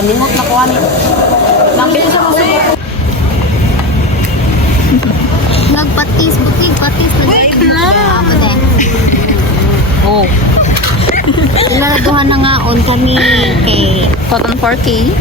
Kaningot na kuha ni. Nambili sa mga sulit. Nagpatis, butig, patis. Apa din? Oh. Naladuhan na nga on kami kay Cotton 4K.